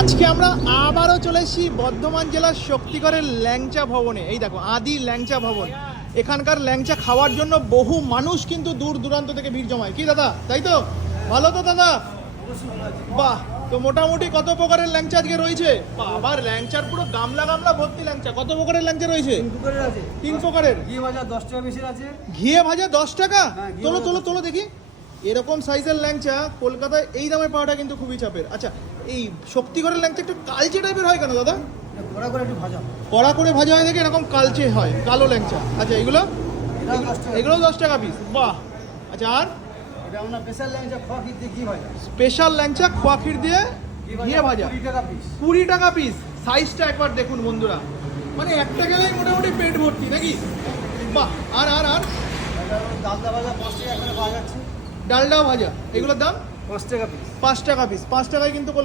আজকে আমরা আবারও চলে এসেছি বর্ধমান জেলার শক্তিগড়ের ল্যাংচা ভবনে। এই দেখো আদি ল্যাংচা ভবন। এখানকার ল্যাংচা খাওয়ার জন্য বহু মানুষ কিন্তু দূর দূরান্ত থেকে ভিড় জমায়। কি দাদা? তাই তো? ভালো তো দাদা? বাহ তো মোটামুটি কত প্রকারের ল্যাংচা আজকে রয়েছে? আবার ল্যাংচার পুরো গামলা গামলা ভর্তি ল্যাংচা। কত প্রকারের ল্যাংচা রয়েছে? তিন প্রকারের ঘি ভাজা দশ টাকা বেশির আছে। ঘিয়ে ভাজা দশ টাকা? হ্যাঁ, তোলো তোলো তোলো দেখি। এরকম সাইজের ল্যাংচা কলকাতায় এই দামে পাওয়াটা কিন্তু খুবই চাপের। আচ্ছা এই শক্তিগড়ের ল্যাংচা একটু কালচে টাইপের হয় কেন দাদা? কড়া করে একটু ভাজা। কড়া করে ভাজা হয় দেখে এরকম কালচে হয় কালো ল্যাংচা। আচ্ছা এগুলো? এগুলো দশ টাকা। পিস বাহ! আচ্ছা আর? স্পেশাল ল্যাংচা খোয়া ঘি দিয়ে ঘিয়ে ভাজা। কুড়ি টাকা পিস কুড়ি টাকা পিস সাইজটা একবার দেখুন বন্ধুরা। মানে একটা গেলেই মোটামুটি পেট ভর্তি নাকি? বাহ! আর আর আর? ডালদা ভাজা পাঁচ টাকা এখানে পাওয়া যাচ্ছে। ডালডা ভাজা। এগুলোর দাম? পাঁচ টাকা পিস পাঁচ টাকা পিস পাঁচ টাকায় কিন্তু